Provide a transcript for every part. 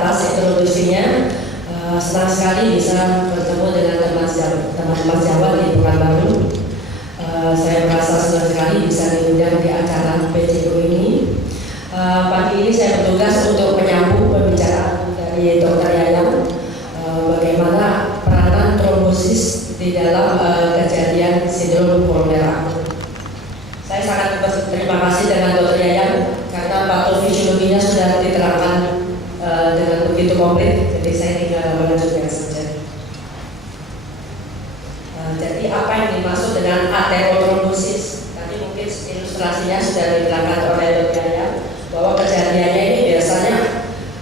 atas introduksinya. Senang sekali bisa bertemu dengan teman-teman Jawa di Pekanbaru. Saya merasa senang sekali bisa diundang di acara PCO ini. Pagi ini saya bertugas untuk menyambung pembicaraan dari Dr. Yayang bagaimana peranan trombosis di dalam kejadian sindrom koroner akut. Saya sangat berterima kasih dengan Dr. Yayang karena patofisiologinya sudah diterangkan dengan begitu komplit, jadi saya tinggal melanjutkan saja. Jadi apa yang dimaksud dengan aterotrombosis? Tadi mungkin ilustrasinya sudah diterangkan oleh Dr. Yayang bahwa kejadiannya ini biasanya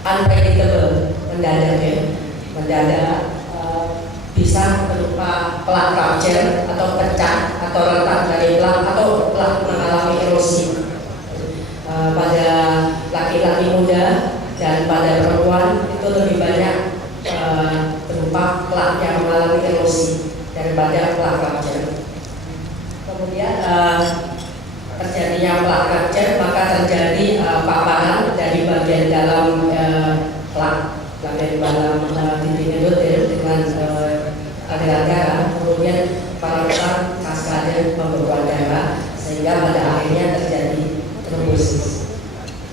unpredictable, mendadak, bisa berupa plak rupture atau pecah atau retak dari plak atau plak mengalami erosi. Pada laki-laki muda dan pada perempuan itu lebih banyak berupa plak yang mengalami erosi daripada plak rupture. Kemudian terjadinya plak rupture maka terjadi paparan dari bagian dalam plak, bagian dalam titik endotel dengan aliran darah, kemudian parutan kaskade pembekuan darah sehingga pada akhirnya terjadi trombosis.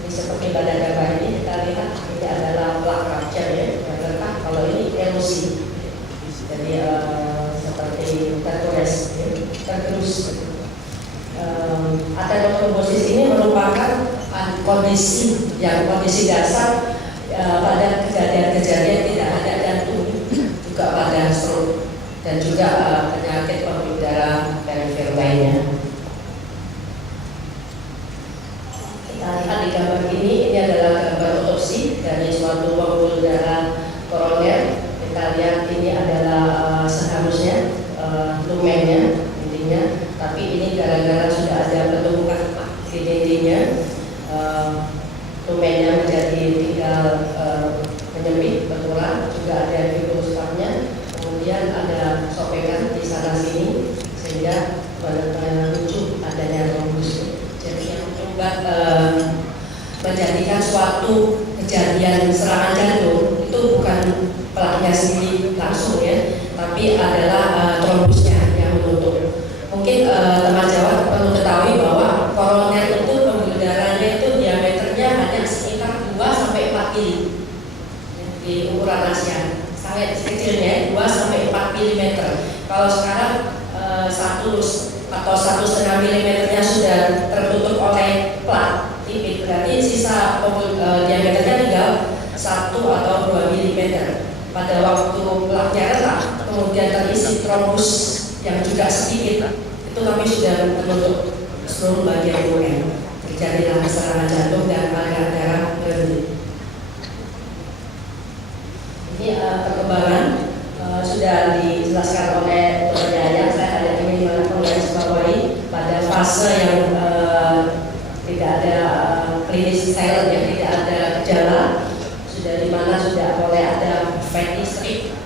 Ini seperti pada gambar ini kita lihat ini adalah plak rupture ya, yang retak. Kalau ini erosi, jadi seperti tergerus. Aterotrombosis ini merupakan kondisi dasar pada kejadian-kejadian tidak ada jantung, juga pada stroke dan juga penyakit pembuluh darah perifer lainnya. Kita lihat di gambar ini adalah gambar otopsi dari suatu pembuluh darah koroner. Kita lihat ini adalah seharusnya lumennya intinya, tapi ini gara-gara sudah ada penumpukan di dindingnya, lumennya menjadi tinggal menyempit betulan, juga ada fibrostomnya, kemudian ada sopekan di sana sini sehingga menuju adanya trombus. Jadi yang coba menjadikan suatu kejadian serangan jantung itu bukan plaknya sendiri langsung ya, tapi adalah trombusnya yang menutup. Mungkin teman Jawa perlu ketahui bahwa koroner itu pembuluh darahnya itu diameternya hanya sekitar 2-4 mm di ukuran Asia, sangat kecilnya 2-4 mm. Kalau sekarang 1 atau 1,5 mm sudah tertutup oleh plak tipis, berarti sisa diameternya tinggal 1 atau 2 mm. Pada waktu plaknya retak, kemudian terisi trombus yang juga sedikit, itu kami sudah menutup seluruh bagian lumen. Terjadilah serangan jantung dan aliran darah berhenti. Ini perkembangan sudah dijelaskan oleh Dr. Yayang. Saya hanya ingin menggarisbawahi pada fase yang tidak ada klinis silent, yang tidak ada gejala, sudah di mana sudah mulai ada fatty strip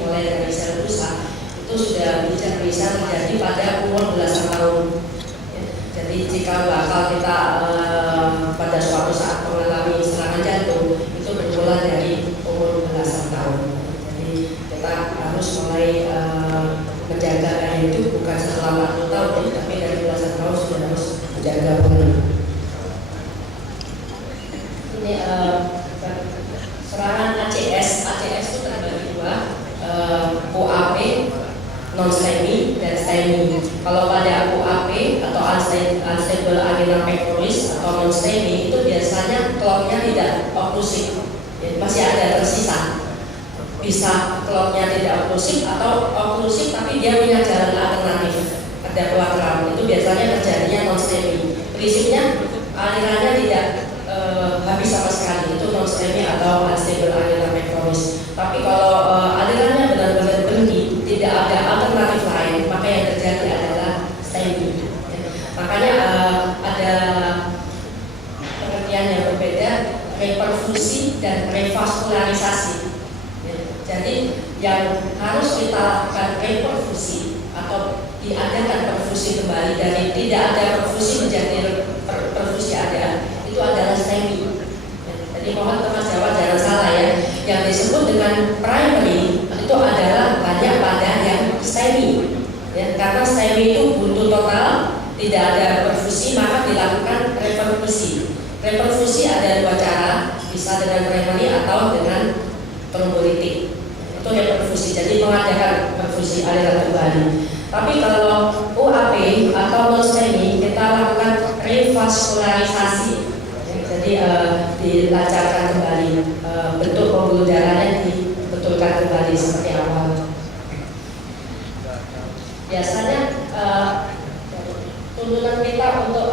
mulai dari sel pusat, itu sudah bisa terjadi pada umur belasan tahun. Jadi jika bakal kita pada suatu saat mengalami serangan jantung itu bermula dari umur belasan tahun. Jadi kita harus mulai menjaga gaya hidup bukan setelah 40 tahun, tapi dari belasan tahun sudah harus menjaga pola. Ini serangan ACS itu terbagi dua, UAP non-STEMI dan STEMI. Kalau pada UAP atau unstable angina pectoris atau non-STEMI itu biasanya klotnya tidak oklusif, jadi masih ada tersisa. Bisa klotnya tidak oklusif atau oklusif tapi dia punya jalan alternatif, ada kolateral. Itu biasanya terjadinya non-STEMI. Prinsipnya alirannya tidak habis sama sekali, itu non-STEMI atau unstable angina pectoris. Tapi kalau alirannya benar-benar berhenti, tidak ada alternatif lain, maka yang terjadi adalah STEMI. Makanya ada pengertian yang berbeda, reperfusi dan revaskularisasi. Jadi yang harus kita lakukan reperfusi atau diadakan perfusi kembali dari tidak ada perfusi menjadi perfusi ada, itu adalah STEMI. Jadi mohon teman Jawa jangan salah tidak ada perfusi, maka dilakukan reperfusi. Reperfusi ada dua cara, bisa dengan primary atau dengan trombolitik. Itu reperfusi, jadi mengadakan perfusi aliran kembali. Tapi kalau UAP atau non-STEMI, kita lakukan revaskularisasi. Jadi dilancarkan kembali, bentuk pembuluh darahnya dibetulkan kembali seperti awal. Biasanya tuntutan kita untuk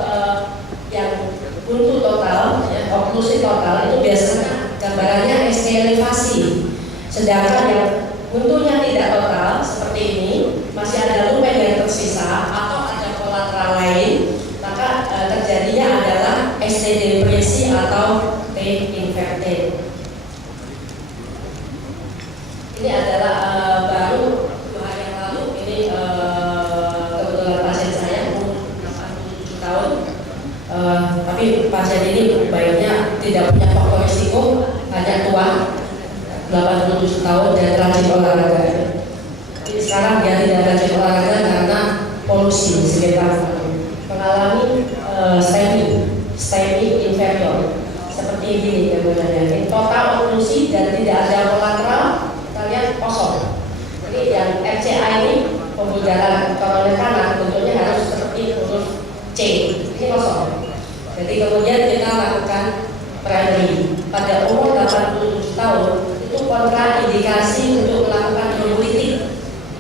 yang buntu total, oklusi total itu biasanya gambarannya ST elevasi. Sedangkan yang buntunya tidak total seperti ini, masih ada lumen yang tersisa atau ada kolateral lain, maka terjadinya adalah ST depresi atau T inverted. Ini adalah baru 2 hari yang lalu. Ini kebetulan pasien saya umur 87 tahun. Tapi pasien ini baiknya tidak punya faktor risiko, hanya tua, 87 tahun dan rajin olahraga. Jadi sekarang dia tidak rajin olahraga karena polusi sekitar. Mengalami STEMI inferior seperti ini gambarnya. Ini total oklusi dan tidak ada kolateral, kita lihat kosong. Jadi yang RCA ini pembuluh darah koroner kanan bentuknya harus seperti huruf C, ini kosong. Jadi kemudian kita lakukan primary pada umur 87 tahun. Itu kontraindikasi untuk melakukan trombolitik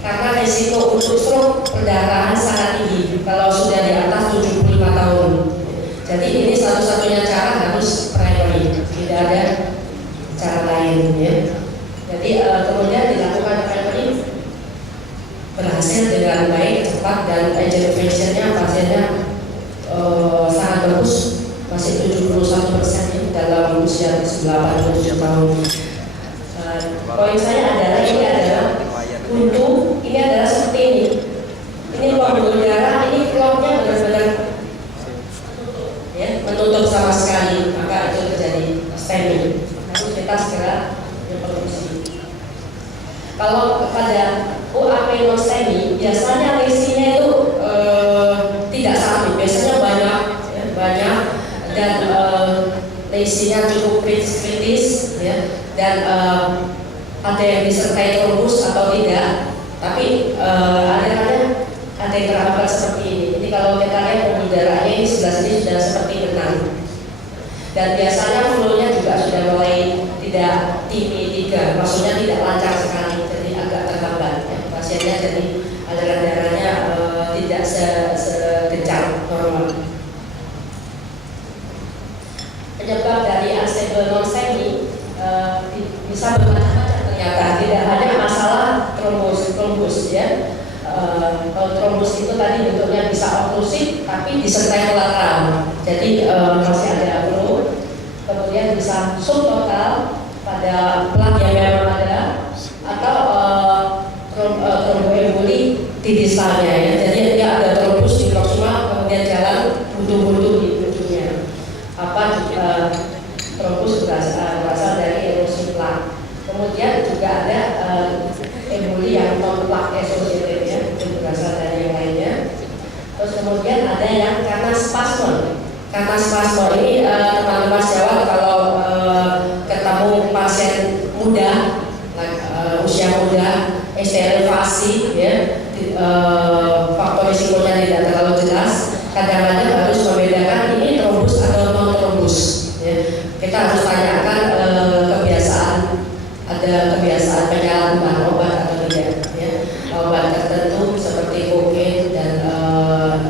karena risiko untuk stroke perdarahan sangat tinggi kalau sudah di atas 75 tahun. Jadi ini satu-satunya cara harus primary, tidak ada cara lain ya. Jadi kemudian dilakukan primary berhasil dengan baik, cepat, dan ejection-nya pasiennya sangat bagus, masih 71% dalam usia 87 tahun. Poin saya adalah ini adalah buntu, ini adalah seperti ini. Ini pembuluh darah, ini klotnya benar-benar ya, menutup sama sekali, maka itu terjadi STEMI. Harus kita segera reproduksi. Kalau kepada UAP non STEMI, biasanya lesinya itu tidak satu, biasanya banyak dan lesinya cukup kritis ya, dan ada yang disertai trombus atau tidak, tapi alirannya ada yang terhambat seperti ini. Jadi kalau kita lihat pembuluh darahnya ini sebelah sini sudah seperti benang, dan biasanya flow-nya juga sudah mulai tidak T3, maksudnya tidak lancar sekali, jadi agak terhambat ya. Pasiennya jadi aliran darahnya tidak segencar normal. Penyebab dari unstable non-STEMI bisa bermacam-macam ternyata, tidak hanya masalah trombus ya. Kalau trombus itu tadi bentuknya bisa oklusif tapi disertai kolateral, jadi masih ada flow. Kemudian bisa subtotal pada plak yang memang ada, atau tromboemboli di distalnya ya. Jadi dia ada trombus di proximal, kemudian jalan buntu-buntu di ujungnya. Trombus berasal dari erosi plak. Kemudian juga ada emboli yang non plak associated ya, itu berasal dari yang lainnya. Terus kemudian ada yang karena spasmon. Karena spasmon ini teman-teman sejawat kalau ketemu pasien muda, usia muda, ST elevasi ya, faktor risikonya tidak terlalu jelas, kadang-kadang harus membedakan ini trombus atau non trombus ya. Kita harus tanyakan kebiasaan, ada kebiasaan penyalahgunaan obat atau tidak ya. Obat tertentu seperti kokain dan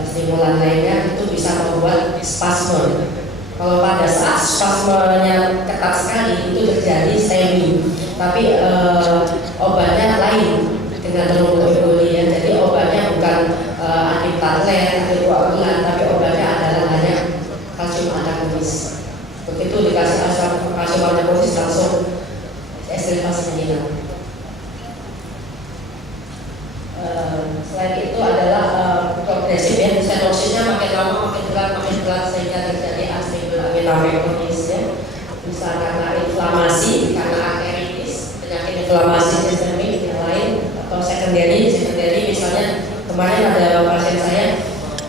stimulan lainnya itu bisa membuat spasme. Kalau pada saat spasmenya ketat sekali itu terjadi STEMI, tapi obatnya lain dengan tromboemboli ya. Jadi obatnya bukan antiplatelet atau koagulan, tapi obatnya adalah hanya kalsium antagonis. Begitu dikasih kalsium antagonis langsung estelasi hilang. Selain itu adalah progresif ya, senosinya makin lama makin berat sehingga terjadi unstable aminorekonis ya. Bisa karena inflamasi, karena arteritis, penyakit inflamasi sistemik yang lain, atau secondary misalnya kemarin ada pasien saya,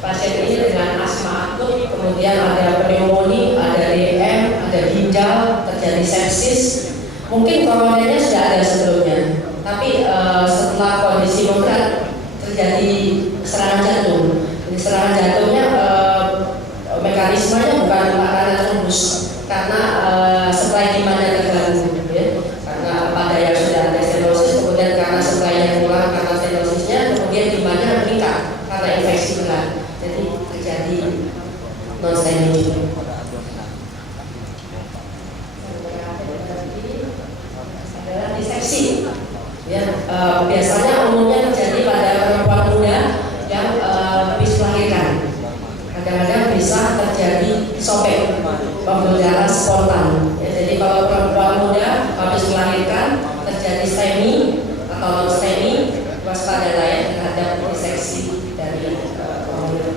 pasien ini dengan sepsis, mungkin koronanya sudah ada sebelumnya, tapi setelah kondisi moderat terjadi serangan jantung. Jadi serangan jantungnya mekanismenya bukan karena trombus, karena supply demand-nya terganggu, ya. Karena pada yang sudah ada stenosis, kemudian karena supply-nya kurang karena stenosisnya, kemudian demand-nya meningkat karena infeksi berat. Jadi terjadi non-stenosis. Adalah diseksi. Ya, biasanya umumnya terjadi pada perempuan muda yang habis melahirkan. Kadang-kadang bisa terjadi sobek pembuluh darah spontan. Ya, jadi kalau perempuan muda habis melahirkan terjadi STEMI atau non STEMI, waspadalah ya terhadap diseksi dari kelahiran.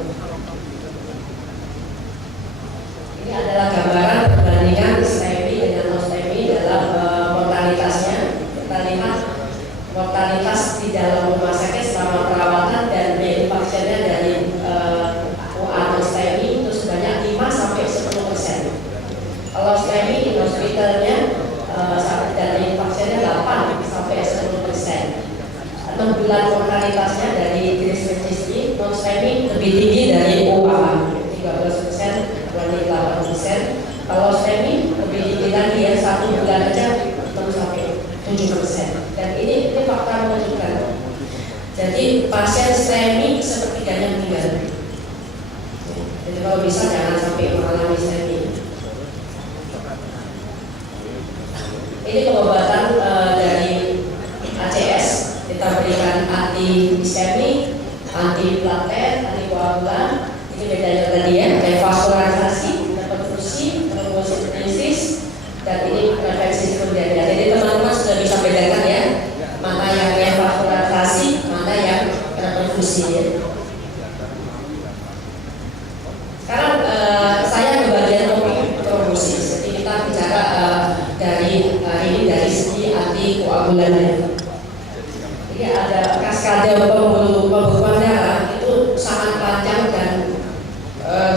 Ini adalah gambaran perbandingan STEMI dengan non STEMI dalam mortalitasnya. Kita lihat mortalitas di dalam rumah sakit selama perawatan dan biaya pasiennya dari UA STEMI itu sebanyak 5-10%. Kalau STEMI di hospitalnya dari pasiennya 8-10%. 6 bulan mortalitasnya dari dispensasi non STEMI lebih tinggi dari UA 13%, berarti 8%. Kalau STEMI lebih tinggi lagi ya, 1 bulan aja 6-7%. Dan ini fakta menunjukkan. Jadi pasien STEMI sepertiganya meninggal. Jadi kalau bisa jangan sampai mengalami STEMI. Ini pengobatan dari ACS. Kita berikan anti iskemik, anti platelet, anti koagulan. Ini bedanya tadi ya, kayak vaskularisasi, perfusi, trombositosis, dan ini prevensi sebenarnya. Jadi teman-teman sudah bisa bedakan ya, mana yang kayak vaskularisasi, mana yang perfusi ya. Sekarang saya ke bagian trombosis. Jadi kita bicara dari ini dari segi anti koagulannya. Jadi ada kaskade pembekuan darah itu sangat panjang dan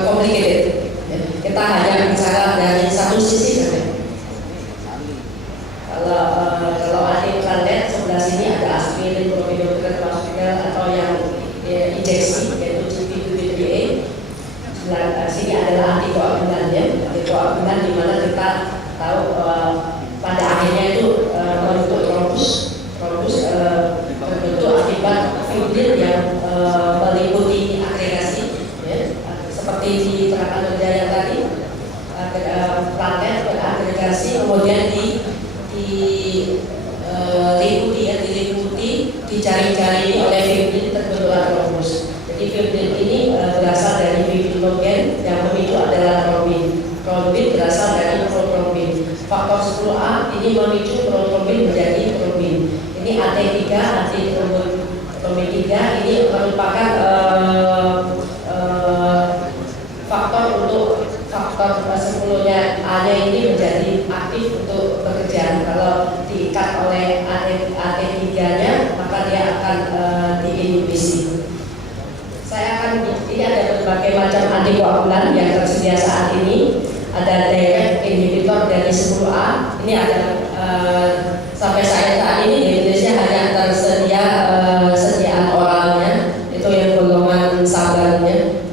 complicated. Kita hanya bicara dari satu sisi saja. Kalau antiplatelet sebelah sini ada aspirin, clopidogrel, atau yang injeksi yaitu GP2-BA. Sebelah sini adalah antikoagulan ya, antikoagulan di mana kita tahu pada akhirnya itu membentuk trombus terbentuk akibat fibril yang meliputi agregasi ya, seperti di terapan kerja yang tadi platelet beragregasi kemudian diliputi dicari-cari oleh fibril terbentuklah trombus. Jadi fibril ini berasal dari fibrinogen yang memicu adalah trombin. Trombin berasal dari protrombin. Faktor 10A ini memicu protrombin menjadi trombin. Ini AT3, antitrombin 3 ini merupakan faktor untuk faktor 10-nya A-nya ini menjadi aktif untuk bekerja. Kalau diikat oleh AT3-nya maka dia akan diinhibisi. Ini ada berbagai macam antikoagulan yang tersedia saat ini. Ada direct inhibitor dari 10A. Ini ada sampai saat ini di Indonesia hanya tersedia sediaan oralnya, itu yang golongan sabarnya.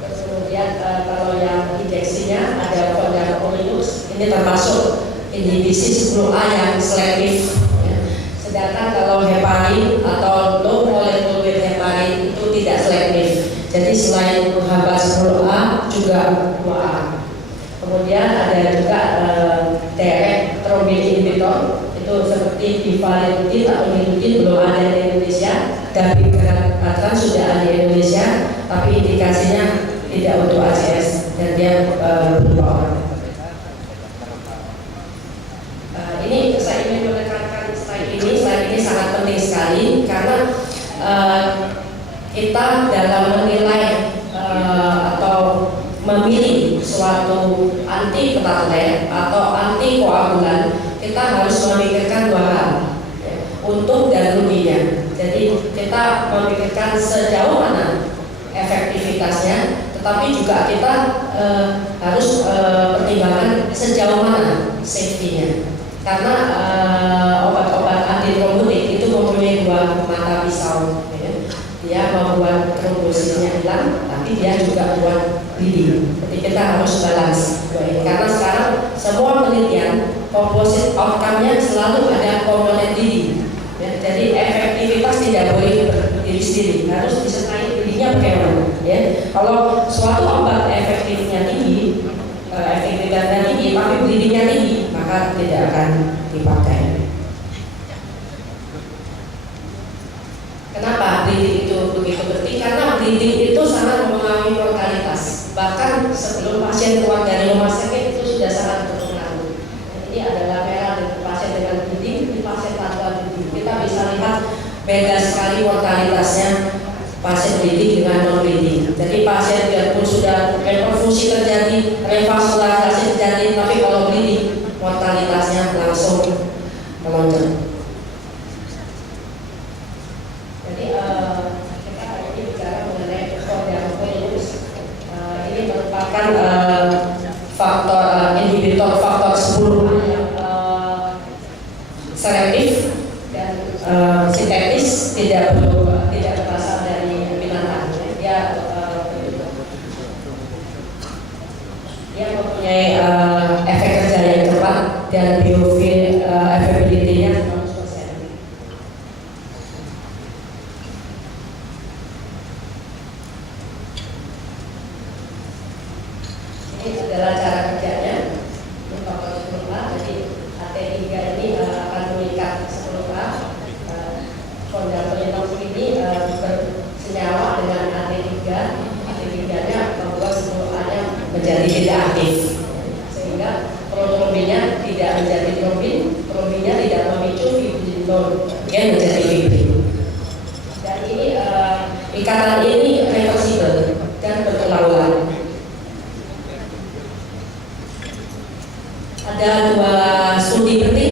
Kemudian kalau yang injeksinya ada Fondaparinux, ini termasuk inhibisi 10A yang selektif. Ya. Sedangkan kalau heparin atau low molecular weight heparin itu tidak selektif. Jadi selain menghambat 10A juga 2A. Kemudian ada juga direct thrombin inhibitor, itu seperti bivalentine atau niludin belum ada di Indonesia, dabigatran sudah ada di Indonesia, tapi indikasinya tidak untuk ACS dan dia berupa oral. Ini saya ingin menekankan slide ini sangat penting sekali karena kita dalam menilai atau memilih suatu antiplatelet atau antikoagulan, kita harus memikirkan dua hal, ya, untung dan ruginya. Jadi kita memikirkan sejauh mana efektivitasnya, tetapi juga kita harus pertimbangkan sejauh mana safety-nya, karena obat-obat anti trombotik itu mempunyai dua mata pisau, ya. Dia membuat trombosisnya hilang, tapi dia juga buat bleeding. Jadi kita harus balance, karena sekarang semua penelitian composite outcome-nya selalu ada komponen bleeding. Ya, jadi efektivitas tidak boleh berdiri sendiri, harus disertai bleedingnya bagaimana. Ya, kalau suatu obat efektifnya tinggi, efektivitasnya tinggi, tapi bleedingnya tinggi, maka tidak akan dipakai. Kenapa bleeding itu begitu penting? Karena bleeding itu sangat mempengaruhi mortalitas. Bahkan sebelum pasien keluar dari rumah sakit itu sudah sangat berpengaruh. Ini adalah merah dari pasien dengan bleeding, di pasien tanpa bleeding. Kita bisa lihat beda sekali mortalitasnya pasien bleeding dengan non bleeding. Jadi pasien biarpun sudah reperfusi terjadi, revaskularisasi terjadi, tapi kalau bleeding mortalitasnya langsung melonjak. Jadi kita hari ini bicara mengenai Corticosteroid. Ini merupakan faktor inhibitor faktor 10 yang selektif dan sintetis, tidak berasal dari binatang. Dia mempunyai efek kerja yang cepat dan bioavailability-nya 100%. Ini adalah cara kerjanya untuk faktor 10A. Jadi AT3 ini akan mengikat 10A. Fondamentals ini bersenyawa dengan AT3. AT3-nya membuat 10A-nya menjadi tidak aktif, sehingga protrombinnya tidak menjadi trombin, trombinnya tidak memicu fibrinogen menjadi fibrin.